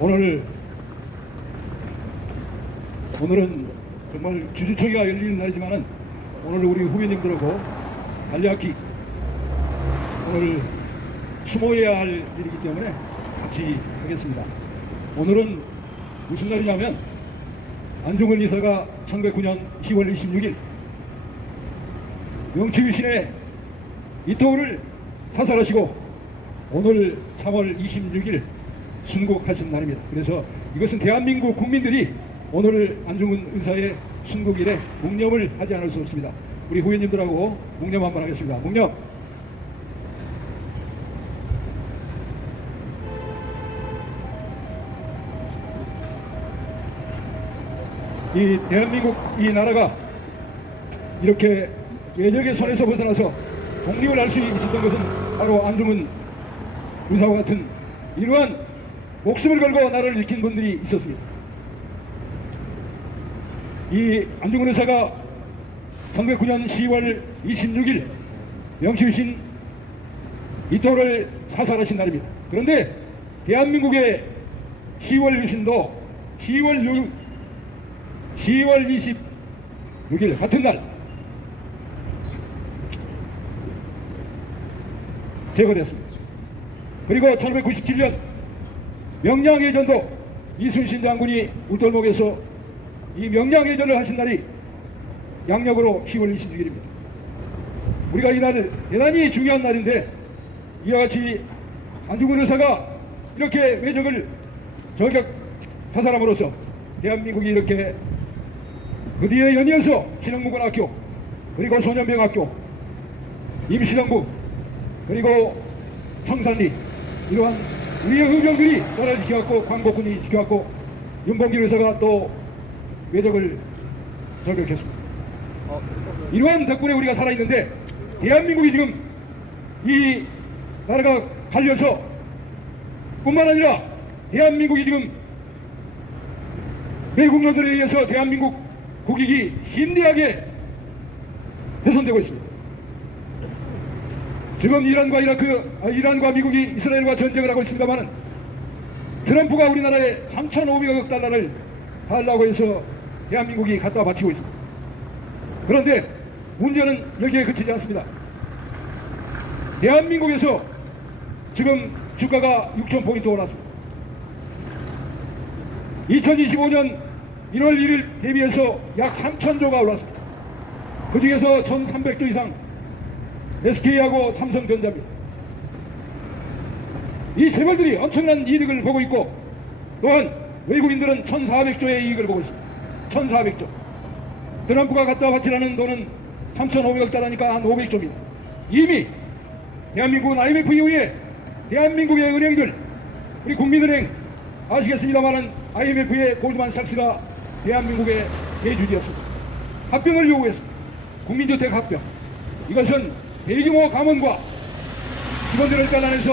오늘은 정말 주주총회가 열리는 날이지만은 오늘 우리 후배님들하고 간략히 오늘 수모해야 할 일이기 때문에 같이 하겠습니다. 오늘은 무슨 날이냐면 안중근 이사가 1909년 10월 26일 명치유신의 이토를 사살하시고 오늘 3월 26일 순국하신 날입니다. 그래서 이것은 대한민국 국민들이 오늘 안중근 의사의 순국일에 묵념을 하지 않을 수 없습니다. 우리 후배님들하고 묵념 한번 하겠습니다. 묵념. 이 대한민국 이 나라가 이렇게 외적의 손에서 벗어나서 독립을 할 수 있었던 것은 바로 안중근 의사와 같은 이러한 목숨을 걸고 나라를 지킨 분들이 있었습니다. 이 안중근 의사가 1909년 10월 26일 명치유신 이토를 사살하신 날입니다. 그런데 대한민국의 10월 유신도 10월 26일 같은 날 제거됐습니다. 그리고 1997년 명량해전도 이순신 장군이 울돌목에서 이 명량해전을 하신 날이 양력으로 10월 26일입니다. 우리가 이 날을 대단히 중요한 날인데 이와 같이 안중근 의사가 이렇게 외적을 저격 사살함으로써 대한민국이 이렇게 그 뒤에 연이어서 신흥무관학교 그리고 소년병학교 임시정부 그리고 청산리 이러한 우리의 의병들이 나라를 지켜왔고 광복군이 지켜왔고 윤봉길 의사가 또 외적을 저격했습니다. 이러한 덕분에 우리가 살아있는데 대한민국이 지금 이 나라가 갈려서 뿐만 아니라 대한민국이 지금 외국녀들에 의해서 대한민국 국익이 심대하게 훼손되고 있습니다. 지금 이란과 미국이 이스라엘과 전쟁을 하고 있습니다만 트럼프가 우리나라에 3,500억 달러를 달라고 해서 대한민국이 갖다 바치고 있습니다. 그런데 문제는 여기에 그치지 않습니다. 대한민국에서 지금 주가가 6,000포인트 올랐습니다. 2025년 1월 1일 대비해서 약 3,000조가 올랐습니다. 그 중에서 1,300조 이상 SK하고 삼성전자입니다. 이 재벌들이 엄청난 이득을 보고 있고 또한 외국인들은 1,400조의 이익을 보고 있습니다. 1,400조. 트럼프가 갖다 바치라는 돈은 3,500억 달러니까 한 500조입니다. 이미 대한민국은 IMF 이후에 대한민국의 은행들 우리 국민은행 아시겠습니다만은 IMF의 골드만삭스가 대한민국의 대주주였습니다. 합병을 요구했습니다. 국민주택 합병. 이것은 대규모 감원과 직원들을 잘라내서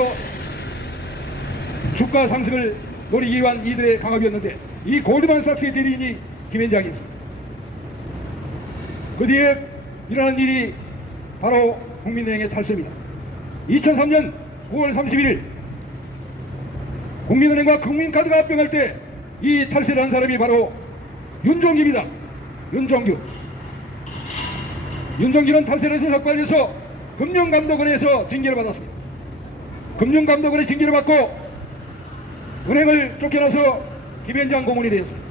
주가 상승을 노리기 위한 이들의 강압이었는데 이 골드만삭스의 대리인이 김앤장이었습니다. 그 뒤에 일어난 일이 바로 국민은행의 탈세입니다. 2003년 9월 31일 국민은행과 국민카드가 합병할 때 이 탈세를 한 사람이 바로 윤종기입니다. 윤종기는 탈세를 해서 적발해서 금융감독원에서 징계를 받았습니다. 금융감독원의 징계를 받고 은행을 쫓겨나서 김앤장 고문이 되었습니다.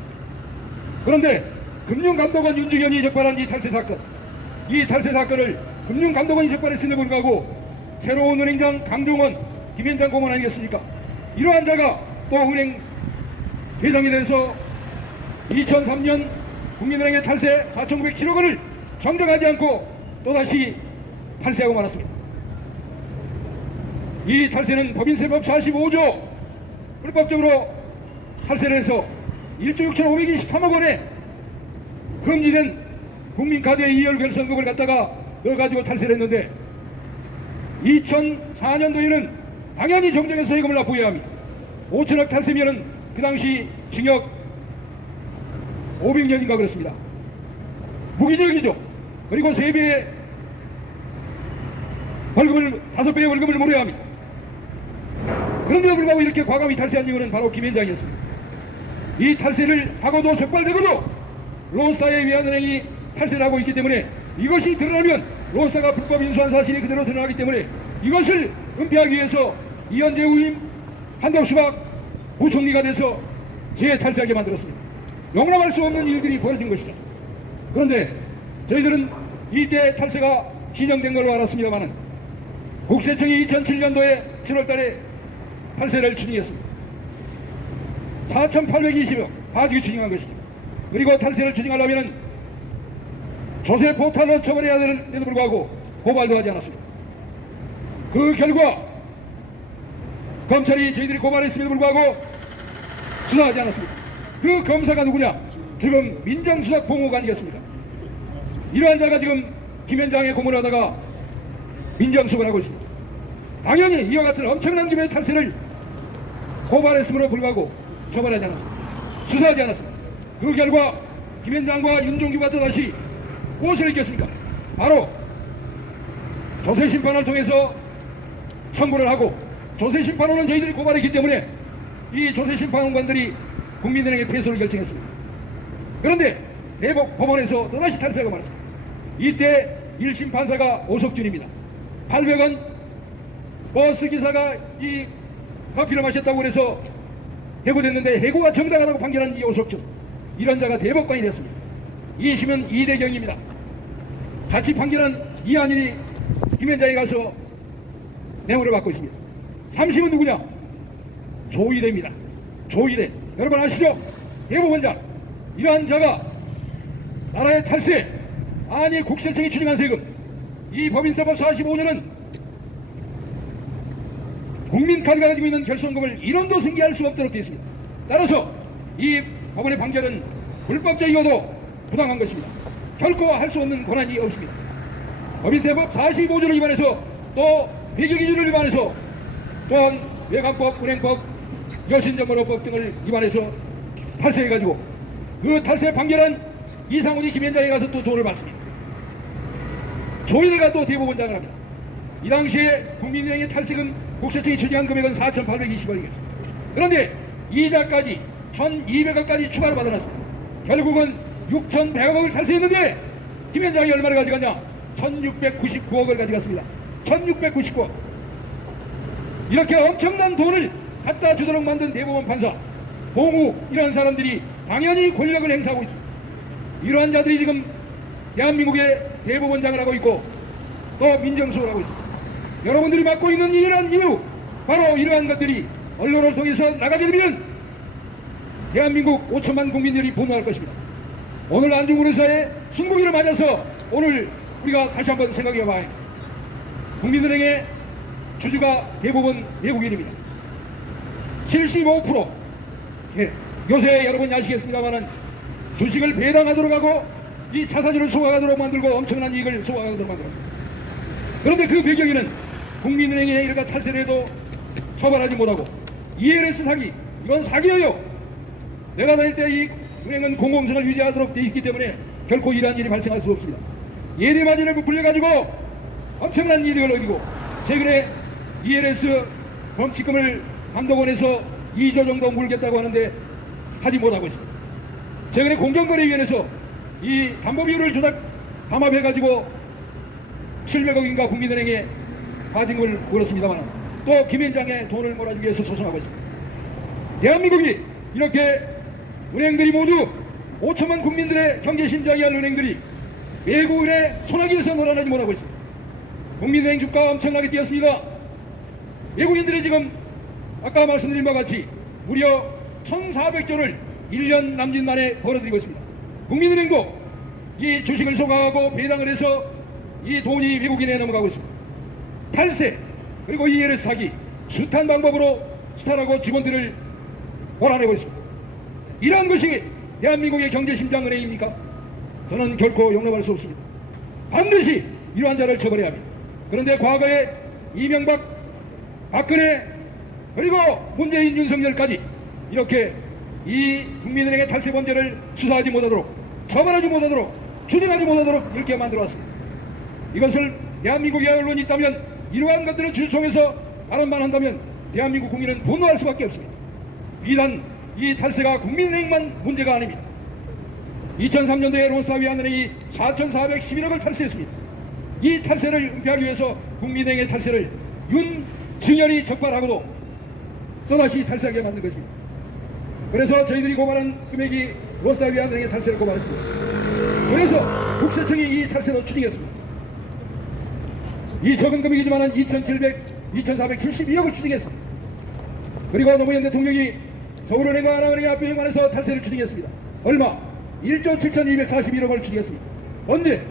그런데 금융감독원 윤주현이 적발한 이 탈세 사건을 금융감독원이 적발했음에도 불구하고 새로운 은행장 강종원 김앤장 고문 아니겠습니까? 이러한 자가 또 은행 회장이 돼서 2003년 국민은행의 탈세 4,907억 원을 정정하지 않고 또다시 탈세하고 말았습니다. 이 탈세는 법인세법 45조 불법적으로 탈세를 해서 1조 6,523억 원에 금지된 국민카드의 이율 결손금을 갖다가 넣어가지고 탈세를 했는데 2004년도에는 당연히 정정해서 세금을 납부해야 합니다. 5천억 탈세면은 그 당시 징역 500년인가 그렇습니다. 무기징역이죠. 그리고 3배의 월급을 5배의 월급을 물어야 합니다. 그런데도 불구하고 이렇게 과감히 탈세한 이유는 바로 김현장이었습니다. 이 탈세를 하고도 적발되고도 론스타에 의한 은행이 탈세를 하고 있기 때문에 이것이 드러나면 론스타가 불법 인수한 사실이 그대로 드러나기 때문에 이것을 은폐하기 위해서 이현재 후임 한덕수가 부총리가 돼서 재탈세하게 만들었습니다. 용납할 수 없는 일들이 벌어진 것이죠. 그런데 저희들은 이때 탈세가 시정된 걸로 알았습니다만 국세청이 2007년도에 7월달에 탈세를 추진했습니다. 4,820억 봐주기 추진한 것이죠. 그리고 탈세를 추진하려면 조세 포탈로 처벌해야 되는데도 불구하고 고발도 하지 않았습니다. 그 결과 검찰이 저희들이 고발했음에도 불구하고 수사하지 않았습니다. 그 검사가 누구냐? 지금 민정수석 보고가 아니겠습니까? 이러한 자가 지금 김현장의 고문을 하다가 민정수석을 하고 있습니다. 당연히 이와 같은 엄청난 규모의 탈세를 고발했음에도 불구하고 처벌하지 않았습니다. 수사하지 않았습니다. 그 결과 김현장과 윤종규가 또다시 무엇을 했겠습니까? 바로 조세심판을 통해서 청구를 하고 조세심판원은 저희들이 고발했기 때문에 이 조세심판원관들이 국민은행의 패소를 결정했습니다. 그런데 대법원에서 또다시 탈세하고 말았습니다. 이때 1심 판사가 오석준입니다. 800원 버스기사가 이 커피를 마셨다고 그래서 해고됐는데 해고가 정당하다고 판결한 이 오석준, 이런 자가 대법관이 됐습니다. 2심은 이대경입니다. 같이 판결한 이한일이 김현장에 가서 뇌물을 받고 있습니다. 3심은 누구냐? 조이대입니다. 조이대. 여러분 아시죠? 대법원장. 이러한 자가 나라의 탈세, 아니 국세청이 추징한 세금, 이 법인사법 45년은 국민카드가 가지고 있는 결손금을 1원도 승계할 수 없도록 되어 있습니다. 따라서 이 법원의 판결은 불법적이고도 부당한 것입니다. 결코 할 수 없는 권한이 없습니다. 법인세법 45조를 위반해서 또 회계기준을 위반해서 또한 외관법, 은행법, 여신정보법 등을 위반해서 탈세해가지고 그 탈세 판결한 이상훈이 김현장에 가서 또 돈을 받습니다. 조인혜가 또 대법원장을 합니다. 이 당시에 국민은행의 탈세금 국세청이 추징한 금액은 4,820원이겠습니다. 그런데 이자까지 1,200억까지 추가로 받아놨습니다. 결국은 6,100억을 탈세했는데 김현장이 얼마를 가져갔냐? 1,699억을 가져갔습니다. 1,699억. 이렇게 엄청난 돈을 갖다 주도록 만든 대법원 판사, 봉우, 이런 사람들이 당연히 권력을 행사하고 있습니다. 이러한 자들이 지금 대한민국의 대법원장을 하고 있고 또 민정수석을 하고 있습니다. 여러분들이 맡고 있는 이러한 이유, 바로 이러한 것들이 언론을 통해서 나가게 되면 대한민국 5천만 국민들이 분노할 것입니다. 오늘 안중근 의사의 순국일을 맞아서 오늘 우리가 다시 한번 생각해 봐야 합니다. 국민은행의 주주가 대부분 외국인입니다. 75%. 예, 요새 여러분 아시겠습니다만은 주식을 배당하도록 하고 이 자사주를 소각하도록 만들고 엄청난 이익을 소각하도록 만들었습니다. 그런데 그 배경에는 국민은행에 이렇게 탈세를 해도 처벌하지 못하고 ELS 사기, 이건 사기예요. 내가 다닐 때 이 은행은 공공성을 유지하도록 되어 있기 때문에 결코 이러한 일이 발생할 수 없습니다. 예대마진을 부풀려가지고 엄청난 이득을 얻고 최근에 ELS 범칙금을 감독원에서 2조 정도 물겠다고 하는데 하지 못하고 있습니다. 최근에 공정거래위원회에서 이 담보 비율을 조작 감압해가지고 700억인가 국민은행에 과징금을 물었습니다만 또 김현장의 돈을 몰아주기 위해서 소송하고 있습니다. 대한민국이 이렇게 은행들이 모두 5천만 국민들의 경제심장이 할 은행들이 외국인의 손아귀에서 놀아나지 못하고 있습니다. 국민은행 주가가 엄청나게 뛰었습니다. 외국인들이 지금 아까 말씀드린 바와 같이 무려 1,400조를 1년 남짓 만에 벌어들이고 있습니다. 국민은행도 이 주식을 소각하고 배당을 해서 이 돈이 외국인에 넘어가고 있습니다. 탈세 그리고 ELS 사기, 숱한 방법으로 수탈하고 직원들을 몰아내고 있습니다. 이러한 것이 대한민국의 경제심장 은행입니까? 저는 결코 용납할 수 없습니다. 반드시 이러한 자를 처벌해야 합니다. 그런데 과거에 이명박, 박근혜 그리고 문재인, 윤석열까지 이렇게 이 국민은행의 탈세 범죄를 수사하지 못하도록, 처벌하지 못하도록, 추징하지 못하도록 이렇게 만들어왔습니다. 이것을 대한민국의 언론이 있다면 이러한 것들을 주주총회에서 발언만 한다면 대한민국 국민은 분노할 수밖에 없습니다. 비단 이 탈세가 국민은행만 문제가 아닙니다. 2003년도에 롯사위안은행이 4,411억을 탈세했습니다. 이 탈세를 은폐하기 위해서 국민은행의 탈세를 윤증현이 적발하고도 또다시 탈세하게 만든 것입니다. 그래서 저희들이 고발한 금액이 롯사위안은행의 탈세를 고발했습니다. 그래서 국세청이 이 탈세도 추징했습니다. 이 적은 금액이지만 2,472억을 추징했습니다. 그리고 노무현 대통령이 서울은행과 하나은행의 합병관에서 탈세를 추징했습니다. 얼마? 1조 7,241억을 추징했습니다. 언제?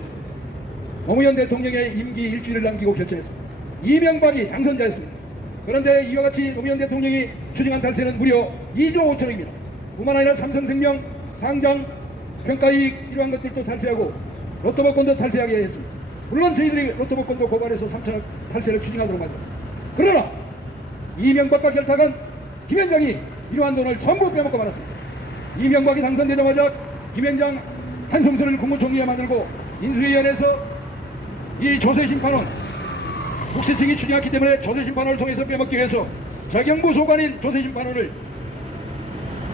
노무현 대통령의 임기 일주일을 남기고 결정했습니다. 이명박이 당선자였습니다. 그런데 이와 같이 노무현 대통령이 추징한 탈세는 무려 2조 5천억입니다. 뿐만 아니라 삼성생명 상장 평가이익 이러한 것들도 탈세하고 로또복권도 탈세하게 했습니다. 물론 저희들이 로또복권도 고발해서 3천억 탈세를 추징하도록 만들었습니다. 그러나 이명박과 결탁한 김현장이 이러한 돈을 전부 빼먹고 말았습니다. 이명박이 당선되자마자 김현장 한성수를 국무총리에 만들고 인수위원회에서 이 조세심판원 국세청이 추징했기 때문에 조세심판원을 통해서 빼먹기 위해서 자경부 소관인 조세심판원을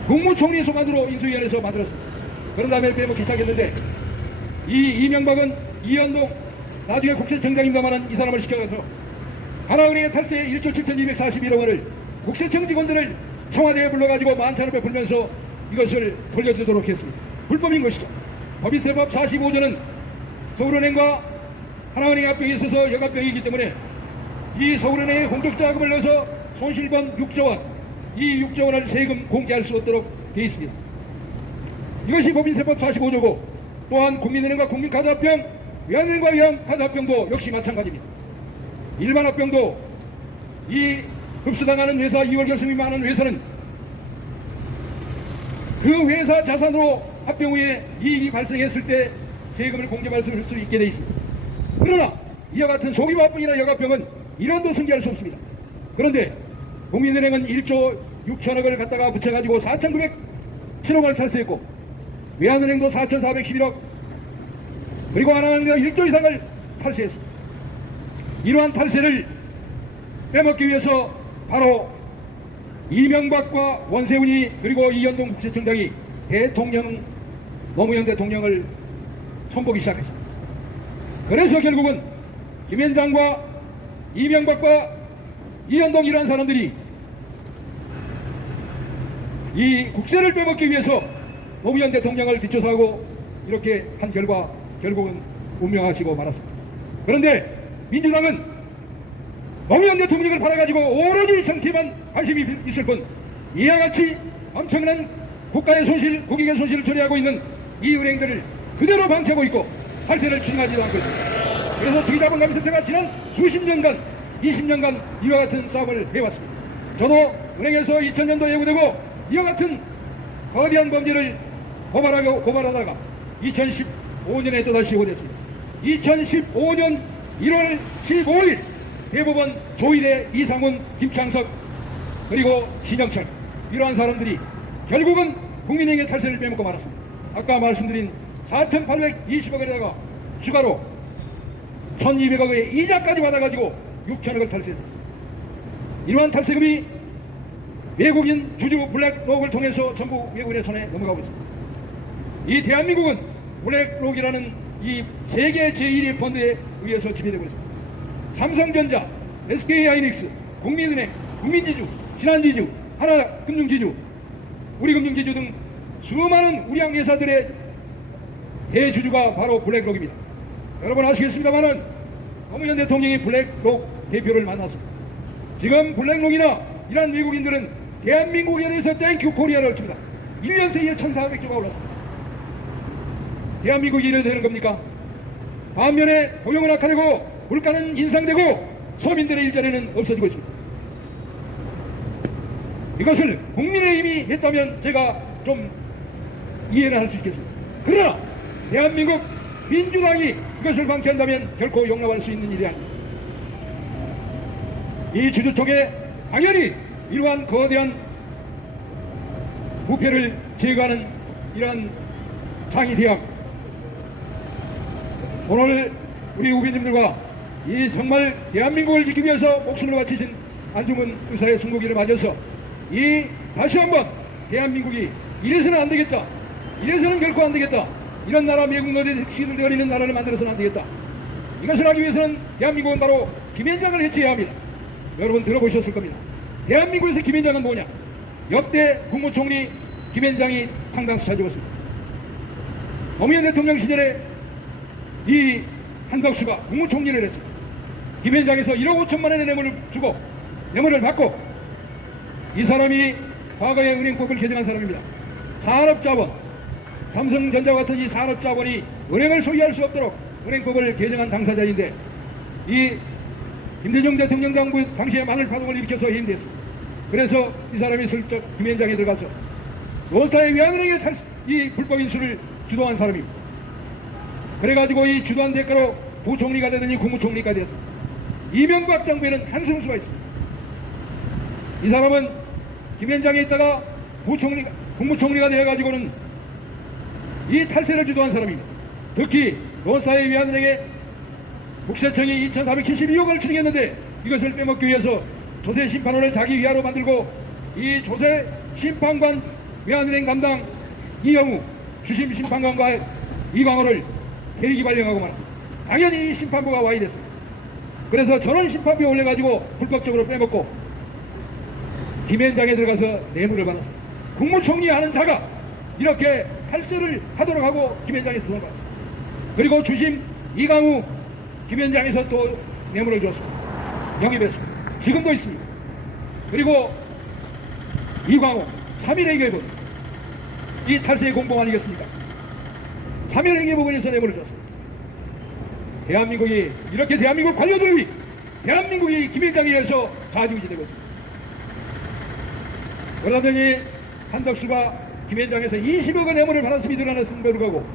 국무총리 소관으로 인수위원회에서 만들었습니다. 그런 다음에 빼먹기 시작했는데 이 이명박은 이현동 나중에 국세청장인가만은 이 사람을 시켜가서 하나은행의 탈세에 1조 7,241억 원을 국세청 직원들을 청와대에 불러가지고 만찬을 베풀면서 이것을 돌려주도록 했습니다. 불법인 것이죠. 법인세법 45조는 서울은행과 하나은행의 합병에 있어서 여합병이기 때문에 이 서울은행의 공적자금을 넣어서 손실본 6조 원, 이 6조 원을 세금 공개할 수 없도록 되어 있습니다. 이것이 법인세법 45조고 또한 국민은행과 국민카드합병, 외환은행과 외환카드합병도 역시 마찬가지입니다. 일반 합병도 이 흡수당하는 회사 2월 결승이 많은 회사는 그 회사 자산으로 합병 후에 이익이 발생했을 때 세금을 공개할 수 있게 되어 있습니다. 그러나 이와 같은 소기업합병이나 여합병은 이론도 승계할 수 없습니다. 그런데 국민은행은 1조 6천억을 갖다가 붙여가지고 4,907억을 탈세했고 외환은행도 4,411억 그리고 하나은행도 1조 이상을 탈세했습니다. 이러한 탈세를 빼먹기 위해서 바로 이명박과 원세훈이 그리고 이현동 국세청장이 노무현 대통령을 손보기 시작했습니다. 그래서 결국은 김현장과 이명박과 이현동 이러한 사람들이 이 국세를 빼먹기 위해서 노무현 대통령을 뒷조사하고 이렇게 한 결과 결국은 운명하시고 말았습니다. 그런데 민주당은 노무현 대통령을 받아가지고 오로지 정치에만 관심이 있을 뿐 이와 같이 엄청난 국가의 손실, 국익의 손실을 초래하고 있는 이 은행들을 그대로 방치하고 있고 탈세를 추진하지도 않고 있습니다. 그래서 투기자본감시센터가 지난 수십 년간 20년간 이와 같은 싸움을 해왔습니다. 저도 은행에서 2000년도에 예고되고 이와 같은 거대한 범죄를 고발하다가 2015년에 또다시 예고됐습니다. 2015년 1월 15일 대법원 조일의 이상훈, 김창석 그리고 신영철 이러한 사람들이 결국은 국민은행의 탈세를 빼먹고 말았습니다. 아까 말씀드린 4,820억에다가 추가로 1,200억의 이자까지 받아가지고 6천억을 탈세했습니다. 이러한 탈세금이 외국인 주주 블랙록을 통해서 전부 외국인의 손에 넘어가고 있습니다. 이 대한민국은 블랙록이라는 이 세계 제1위 펀드에 의해서 지배되고 있습니다. 삼성전자, SK하이닉스, 국민은행, 국민지주, 신한지주, 하나금융지주, 우리금융지주 등 수많은 우량 회사들의 대주주가 바로 블랙록입니다. 여러분 아시겠습니다만은 노무현 대통령이 블랙록 대표를 만났습니다. 지금 블랙록이나 이런 외국인들은 대한민국에 대해서 땡큐 코리아를 칩니다. 1년 새에 1,400조가 올랐습니다. 대한민국이 이래도 되는 겁니까? 반면에 고용은 악화되고 물가는 인상되고 서민들의 일자리는 없어지고 있습니다. 이것을 국민의힘이 했다면 제가 좀 이해를 할 수 있겠습니다. 그러나 대한민국 민주당이 이것을 방치한다면 결코 용납할 수 있는 일이 아닙니다. 이 주주총회 당연히 이러한 거대한 부패를 제거하는 이러한 장이 되어 오늘 우리 후배님들과 이 정말 대한민국을 지키기 위해서 목숨을 바치신 안중근 의사의 순국일을 맞아서 다시 한번 대한민국이 이래서는 안 되겠다, 이래서는 결코 안 되겠다, 이런 나라 미국 노예 택시를 거리는 나라를 만들어서는 안 되겠다. 이것을 하기 위해서는 대한민국은 바로 김현장을 해체해야 합니다. 여러분 들어보셨을 겁니다. 대한민국에서 김현장은 뭐냐? 역대 국무총리 김현장이 상당수 차지했습니다. 노무현 대통령 시절에 이 한덕수가 국무총리를 했습니다. 김현장에서 1억 5천만 원의 뇌물을 주고 뇌물을 받고, 이 사람이 과거에 은행법을 개정한 사람입니다. 산업자본, 삼성전자와 같은 이 산업자본이 은행을 소유할 수 없도록 은행법을 개정한 당사자인데, 이 김대중 대통령 정부 당시에 마늘파동을 일으켜서 해임됐습니다. 그래서 이 사람이 슬쩍 김현장에 들어가서 노사의 외환은행의 이 불법 인수를 주도한 사람입니다. 그래가지고 이 주도한 대가로 부총리가 되더니 국무총리가 되었습니다. 이명박 정부에는 한승수가 있습니다. 이 사람은 김현장에 있다가 국무총리가 되어가지고는 이 탈세를 주도한 사람입니다. 특히 노사의 외환은행에 국세청이 2,472억을 추징했는데 이것을 빼먹기 위해서 조세심판원을 자기 위하로 만들고, 이 조세심판관 외환은행 담당 이영우 주심심판관과 이광호를 대기 발령하고 말았습니다. 당연히 이 심판부가 와야 됐습니다. 그래서 전원심판부에 올려가지고 불법적으로 빼먹고 김현장에 들어가서 뇌물을 받았습니다. 국무총리 하는 자가 이렇게 탈세를 하도록 하고 김현장에서 돈을 받았습니다. 그리고 주심 이광우 김현장에서 또 뇌물을 줬습니다. 영입했습니다. 지금도 있습니다. 그리고 이광우 3.1회계 이 탈세의 공범 아니겠습니까? 3.1회계 부분에서 뇌물을 줬습니다. 대한민국이 이렇게 대한민국 관료들이 대한민국이 김현장에 의해서 좌지우지되고 있습니다. 그러더니 한덕수가 김현장에서 20억의 뇌물을 받았음이 드러났음에도 불구하고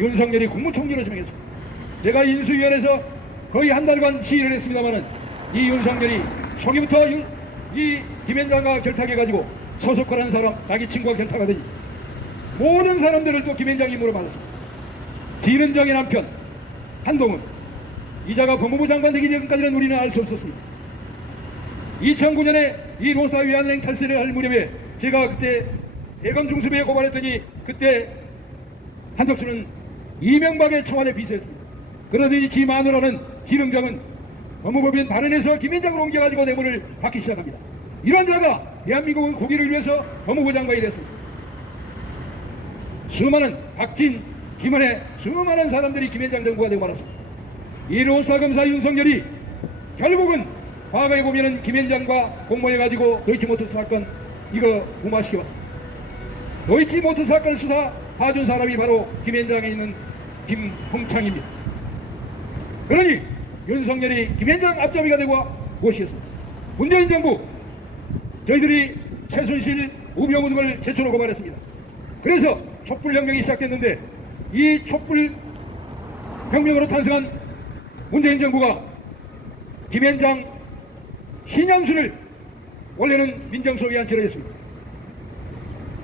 윤석열이 국무총리로 지명했습니다. 제가 인수위원회에서 거의 한 달간 시위를 했습니다마는 이 윤석열이 초기부터 이 김현장과 결탁해가지고 소속하는 사람, 자기 친구와 결탁하더니 모든 사람들을 또 김현장이 물어봤습니다. 진은정의 남편 한동훈, 이자가 법무부 장관 되기 전까지는 우리는 알 수 없었습니다. 2009년에 이 노사 외환은행 탈세를 할 무렵에 제가 그때 대검 중수부에 고발했더니 그때 한덕수는 이명박의 청와대 비서였습니다. 그러더니 지 마누라는 진흥정은 법무법인 발언해서 김현장으로 옮겨가지고 뇌물을 받기 시작합니다. 이런 자가 대한민국의 국위를 위해서 법무부 장관이 됐습니다. 수많은 박진, 김은혜, 수많은 사람들이 김현장 정부가 되고 말았습니다. 이 노사검사 윤석열이 결국은 과거에 보면은 김현장과 공모해가지고 도이치모터스 사건 이거 무마시켜봤습니다. 도이치모터스 사건 수사 봐준 사람이 바로 김현장에 있는 김홍창입니다. 그러니 윤석열이 김현장 앞잡이가 되고 모시겠습니다. 문재인 정부 저희들이 최순실 우병우 등을 제초로 고발했습니다. 그래서 촛불혁명이 시작됐는데 이 촛불혁명으로 탄생한 문재인 정부가 김현장 신양수를 원래는 민정수석에 앉히려 했습니다.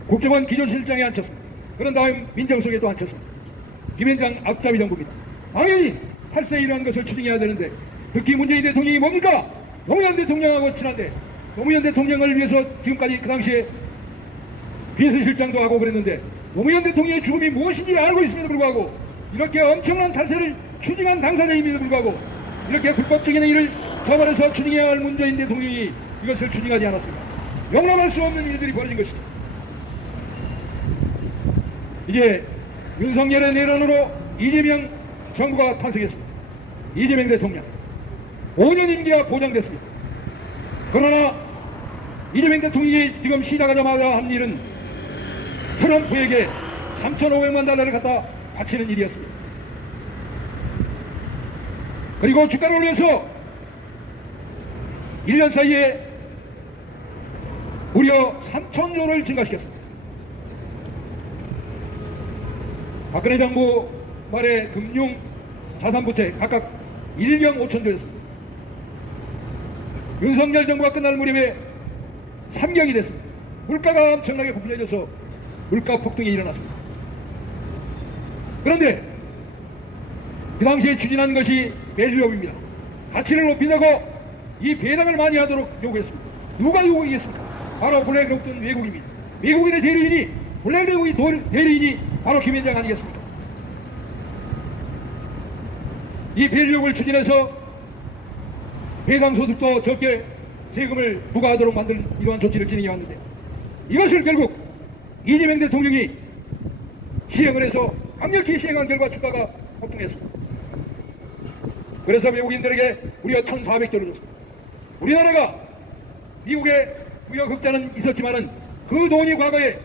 국정원 기조실장에 앉혔습니다. 그런 다음 민정수석에 또 앉혔습니다. 김현장 앞잡이 정부입니다. 당연히 탈세에 이러한 것을 추진해야 되는데 특히 문재인 대통령이 뭡니까? 노무현 대통령하고 친한데 노무현 대통령을 위해서 지금까지 그 당시에 비서실장도 하고 그랬는데 노무현 대통령의 죽음이 무엇인지 알고 있음에도 불구하고 이렇게 엄청난 탈세를 추진한 당사자임에도 불구하고 이렇게 불법적인 일을 처벌해서 추진해야 할 문재인 대통령이 이것을 추진하지 않았습니다. 용납할 수 없는 일들이 벌어진 것이죠. 이제 윤석열의 내란으로 이재명 정부가 탄생했습니다. 이재명 대통령 5년 임기가 보장됐습니다. 그러나 이재명 대통령이 지금 시작하자마자 한 일은 트럼프에게 3,500만 달러를 갖다 바치는 일이었습니다. 그리고 주가를 올려서 1년 사이에 무려 3,000조를 증가시켰습니다. 박근혜 정부 말에 금융 자산부채 각각 1경 5천조였습니다. 윤석열 정부가 끝날 무렵에 3경이 됐습니다. 물가가 엄청나게 부풀려져서 물가 폭등이 일어났습니다. 그런데 그 당시에 추진한 것이 밸류업입니다. 가치를 높이려고 이 배당을 많이 하도록 요구했습니다. 누가 요구했습니까? 바로 블랙록던 외국인입니다. 외국인의 대리인이 블랙록의 대리인이 바로 김현장 아니겠습니까? 이 배력을 추진해서 배당 소득도 적게 세금을 부과하도록 만든 이러한 조치를 진행해 왔는데, 이것을 결국 이재명 대통령이 시행을 해서 강력히 시행한 결과 주가가 폭등했습니다. 그래서 외국인들에게 무려 1,400조를 줬습니다. 우리나라가 미국의 무역 흑자는 있었지만은 그 돈이 과거에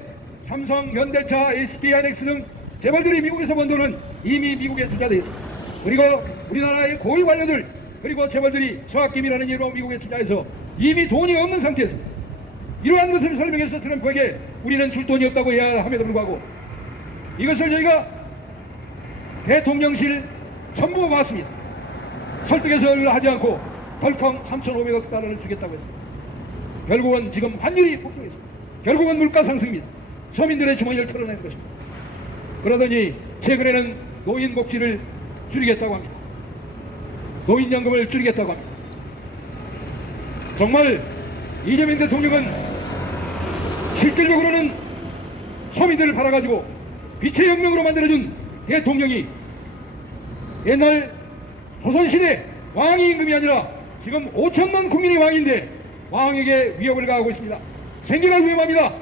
삼성, 현대차, SK하이닉스 등 재벌들이 미국에서 번 돈은 이미 미국에 투자되어 있습니다. 그리고 우리나라의 고위 관료들 그리고 재벌들이 서학김이라는 이름으로 미국에 투자해서 이미 돈이 없는 상태였습니다. 이러한 것을 설명해서 트럼프에게 우리는 줄 돈이 없다고 해야 함에도 불구하고 이것을 저희가 대통령실 전부 봤습니다. 설득해서 하지 않고 덜컹 3,500억 달러를 주겠다고 했습니다. 결국은 지금 환율이 폭등했습니다. 결국은 물가 상승입니다. 서민들의 주머니를 털어내는 것입니다. 그러더니 최근에는 노인복지를 줄이겠다고 합니다. 노인연금을 줄이겠다고 합니다. 정말 이재명 대통령은 실질적으로는 서민들을 팔아가지고 빛의 혁명으로 만들어준 대통령이 옛날 조선시대 왕이 임금이 아니라 지금 5천만 국민의 왕인데 왕에게 위협을 가하고 있습니다. 생기가 위험합니다.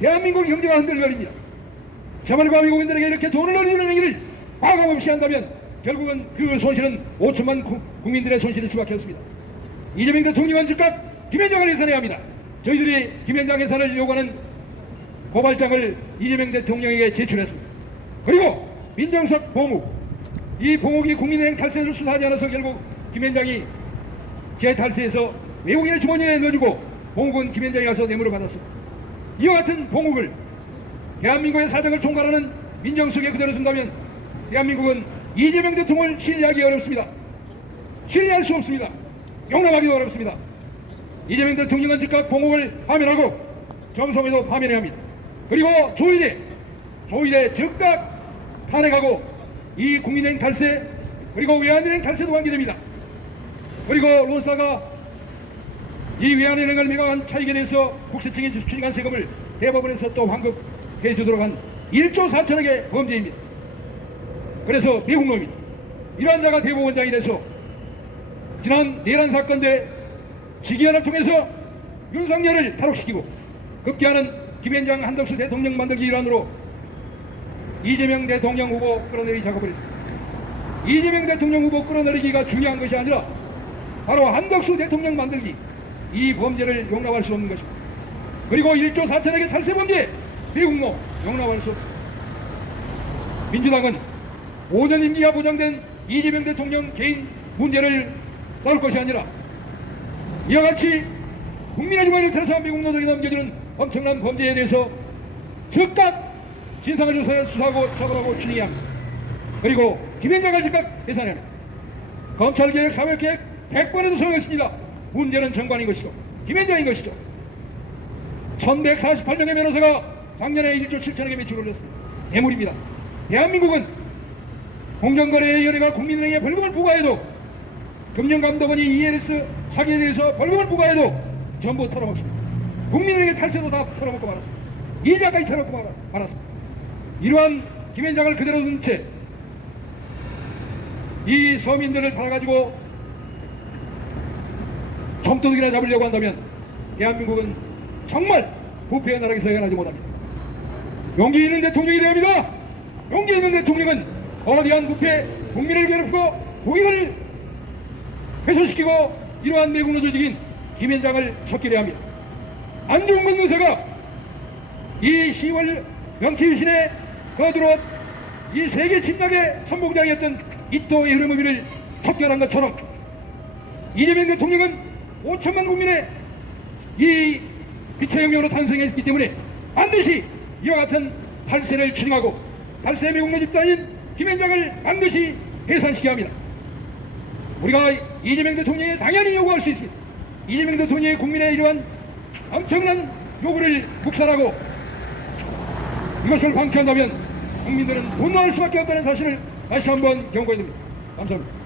대한민국 경제가 흔들거립니다. 자말과 미국인들에게 이렇게 돈을 넣어주는 행위를 과감없이 한다면 결국은 그 손실은 5천만 국민들의 손실일 수밖에 없습니다. 이재명 대통령은 즉각 김현장을 해산해야 합니다. 저희들이 김현장 해산을 요구하는 고발장을 이재명 대통령에게 제출했습니다. 그리고 민정석 봉욱, 이 봉욱이 국민은행 탈세를 수사하지 않아서 결국 김현장이 재탈세해서 외국인의 주머니에 넣어주고 봉욱은 김현장이 가서 뇌물을 받았습니다. 이와 같은 봉욱을 대한민국의 사정을 총괄하는 민정수석에 그대로 둔다면 대한민국은 이재명 대통령을 신뢰하기 어렵습니다. 신뢰할 수 없습니다. 용납하기도 어렵습니다. 이재명 대통령은 즉각 봉욱을 파면하고 정성에도 파면해야 합니다. 그리고 조희대 즉각 탄핵하고 이 국민은행 탈세 그리고 외환은행 탈세도 관계됩니다. 그리고 론스타가 이 외환은행을 매각한 차익에 대해서 국세청이 추징한 세금을 대법원에서 또 환급해 주도록 한 1조 4천억의 범죄입니다. 그래서 미국놈입니다. 이러한 자가 대법원장이 돼서 지난 내란 사건 때 지기현을 통해서 윤석열을 탈옥시키고 급기야는 김현장 한덕수 대통령 만들기 일환으로 이재명 대통령 후보 끌어내리 작업을 했습니다. 이재명 대통령 후보 끌어내리기가 중요한 것이 아니라 바로 한덕수 대통령 만들기, 이 범죄를 용납할 수 없는 것입니다. 그리고 1조 4천억의 탈세 범죄, 미국노 용납할 수 없습니다. 민주당은 5년 임기가 보장된 이재명 대통령 개인 문제를 싸울 것이 아니라 이와 같이 국민의 주머니를 털어서 미국 노동에 넘겨주는 엄청난 범죄에 대해서 즉각 진상을 조사해 수사하고 처벌하고 추징해야 합니다. 그리고 김현장을 즉각 해산해야 합니다. 검찰개혁, 사법개혁 100번에도 소용했습니다. 문제는 정관인 것이죠. 김현장인 것이죠. 1148명의 변호사가 작년에 1조 7천억의 매출을 올렸습니다. 뇌물입니다. 대한민국은 공정거래위원회가 국민은행에 벌금을 부과해도 금융감독원이 ELS 사기에 대해서 벌금을 부과해도 전부 털어먹습니다. 국민은행의 탈세도 다 털어먹고 말았습니다. 이자까지 털어먹고 말았습니다. 이러한 김현장을 그대로 둔 채 이 서민들을 팔아가지고 점도둑이나 잡으려고 한다면 대한민국은 정말 부패의 나라에서 헤어나지 못합니다. 용기 있는 대통령이 되어야 합니다. 용기 있는 대통령은 거대한 부패, 국민을 괴롭히고 국익을 훼손시키고 이러한 매국노 조직인 김현장을 척결해야 합니다. 안중근 의사가 이 10월 명치유신에 거들어온 이 세계 침략의 선봉장이었던 이토의 흐름의미를 척결한 것처럼 이재명 대통령은 5천만 국민의 이 빛의 혁명으로 탄생했기 때문에 반드시 이와 같은 탈세를 추징하고 탈세 매국노 집단인 김현장을 반드시 해산시켜야 합니다. 우리가 이재명 대통령에 당연히 요구할 수 있습니다. 이재명 대통령이 국민의 이러한 엄청난 요구를 묵살하고 이것을 방치한다면 국민들은 분노할 수밖에 없다는 사실을 다시 한번 경고해 듭니다. 감사합니다.